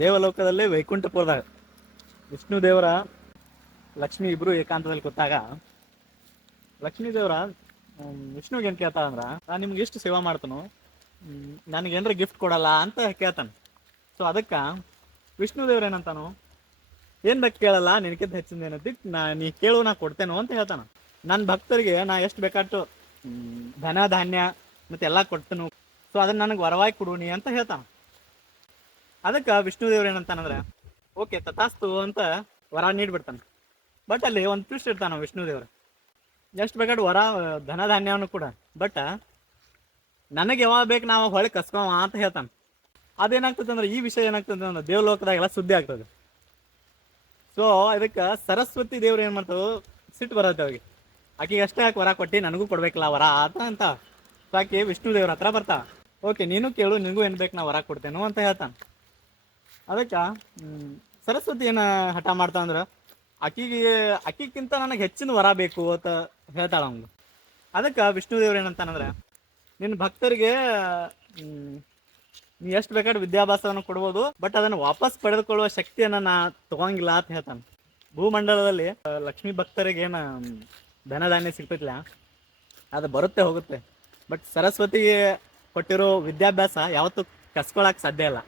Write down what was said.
ದೇವಲೋಕದಲ್ಲಿ ವೈಕುಂಠಪುರದಾಗ ವಿಷ್ಣು ದೇವರ ಲಕ್ಷ್ಮಿ ಇಬ್ರು ಏಕಾಂತದಲ್ಲಿ ಕೂತಾಗ ಲಕ್ಷ್ಮೀ ದೇವರ ವಿಷ್ಣುಗೆ ಏನು ಕೇಳ್ತಾ ಅಂದ್ರ, ನಾನು ನಿಮ್ಗೆ ಎಷ್ಟು ಸೇವಾ ಮಾಡ್ತಾನೋ ನನಗೆ ಏನಾರ ಗಿಫ್ಟ್ ಕೊಡಲ್ಲ ಅಂತ ಕೇಳ್ತಾನೆ. ಸೊ ಅದಕ್ಕೆ ವಿಷ್ಣು ದೇವ್ರ ಏನಂತಾನು, ಏನು ಬೇಕು ಕೇಳಲ್ಲ, ನಿನಗಿಂತ ಹೆಚ್ಚಿನ ಏನೈತಿ, ನಾ, ನೀ ಕೇಳು, ನಾ ಕೊಡ್ತೇನೋ ಅಂತ ಹೇಳ್ತಾನ. ನನ್ನ ಭಕ್ತರಿಗೆ ನಾ ಎಷ್ಟು ಬೇಕಾಟು ಧನ, ಧಾನ್ಯ ಮತ್ತೆ ಎಲ್ಲ ಕೊಡ್ತೇನು. ಸೊ ಅದನ್ನ ನನಗೆ ವರವಾಗಿ ಕೊಡು ನೀ ಅಂತ ಹೇಳ್ತಾನ. ಅದಕ್ಕೆ ವಿಷ್ಣು ದೇವ್ರ ಏನಂತಾನಂದ್ರೆ ಓಕೆ, ತಥಾಸ್ತು ಅಂತ ವರ ನೀಡ್ಬಿಡ್ತಾನೆ. ಬಟ್ ಅಲ್ಲಿ ಒಂದು ಟ್ವಿಸ್ಟ್ ಇರ್ತಾನ ವಿಷ್ಣು ದೇವ್ರ ಎಷ್ಟು ಬೇಕಾದ್ರೆ ವರ ಧನ ಧಾನ್ಯವನ್ನು ಕೂಡ. ಬಟ್ ನನಗೆ ಯಾವಾಗ ಬೇಕು ನಾವು ಹೊಳೆ ಕಸ್ಕೊವ ಅಂತ ಹೇಳ್ತಾನೆ. ಅದೇನಾಗ್ತದೆ ಅಂದ್ರೆ, ಈ ವಿಷಯ ಏನಾಗ್ತದೆ ಅಂದ್ರೆ, ದೇವಲೋಕದಾಗೆಲ್ಲ ಸುದ್ದಿ ಆಗ್ತದೆ. ಸೊ ಅದಕ್ಕೆ ಸರಸ್ವತಿ ದೇವ್ರು ಏನು ಮಾಡ್ತಾವೆ ಸಿಟ್ಟು ಬರತ್ತೆ ಅವಿಗೆ ಆಕೆಗೆ ಅಷ್ಟೇ ಯಾಕೆ ವರ ಕೊಟ್ಟು? ನನಗೂ ಕೊಡ್ಬೇಕಲ್ಲ ವರ ಅಂತ ಅಂತ. ಸೊ ಆಕೆ ವಿಷ್ಣು ದೇವ್ರ ಹತ್ರ ಬರ್ತಾ ಓಕೆ, ನೀನು ಕೇಳು, ನಿನಗೂ ಏನು ಬೇಕು ನಾ ವರ ಕೊಡ್ತೇನೋ ಅಂತ ಹೇಳ್ತಾನೆ. ಅದಕ್ಕೆ ಸರಸ್ವತಿ ಏನು ಹಠ ಮಾಡ್ತಾ ಅಂದ್ರೆ ಆಕಿಗೆ ಆಕಿಗಿಂತ ನನಗೆ ಹೆಚ್ಚಿನ ವರ ಬೇಕು ಅಂತ ಹೇಳ್ತಾಳ ಅವ್ನು. ಅದಕ್ಕೆ ವಿಷ್ಣು ದೇವ್ರು ಏನಂತಾನಂದ್ರೆ ನಿನ್ನ ಭಕ್ತರಿಗೆ ನೀ ಎಷ್ಟು ಬೇಕಾದ್ರೆ ವಿದ್ಯಾಭ್ಯಾಸವನ್ನು ಕೊಡ್ಬೋದು, ಬಟ್ ಅದನ್ನು ವಾಪಸ್ ಪಡೆದುಕೊಳ್ಳುವ ಶಕ್ತಿಯನ್ನು ನಾ ತಗೊಂಗಿಲ್ಲ ಅಂತ ಹೇಳ್ತಾನೆ. ಭೂಮಂಡಲದಲ್ಲಿ ಲಕ್ಷ್ಮಿ ಲಕ್ಷ್ಮೀ ಭಕ್ತರಿಗೆ ಏನ ಧನ ಧಾನ್ಯ ಸಿಗ್ತೈತಿಲ್ಲ ಅದು ಬರುತ್ತೆ ಹೋಗುತ್ತೆ. ಬಟ್ ಸರಸ್ವತಿಗೆ ಕೊಟ್ಟಿರೋ ವಿದ್ಯಾಭ್ಯಾಸ ಯಾವತ್ತೂ ಕಸ್ಕೊಳಕ್ಕೆ ಸಾಧ್ಯ ಇಲ್ಲ.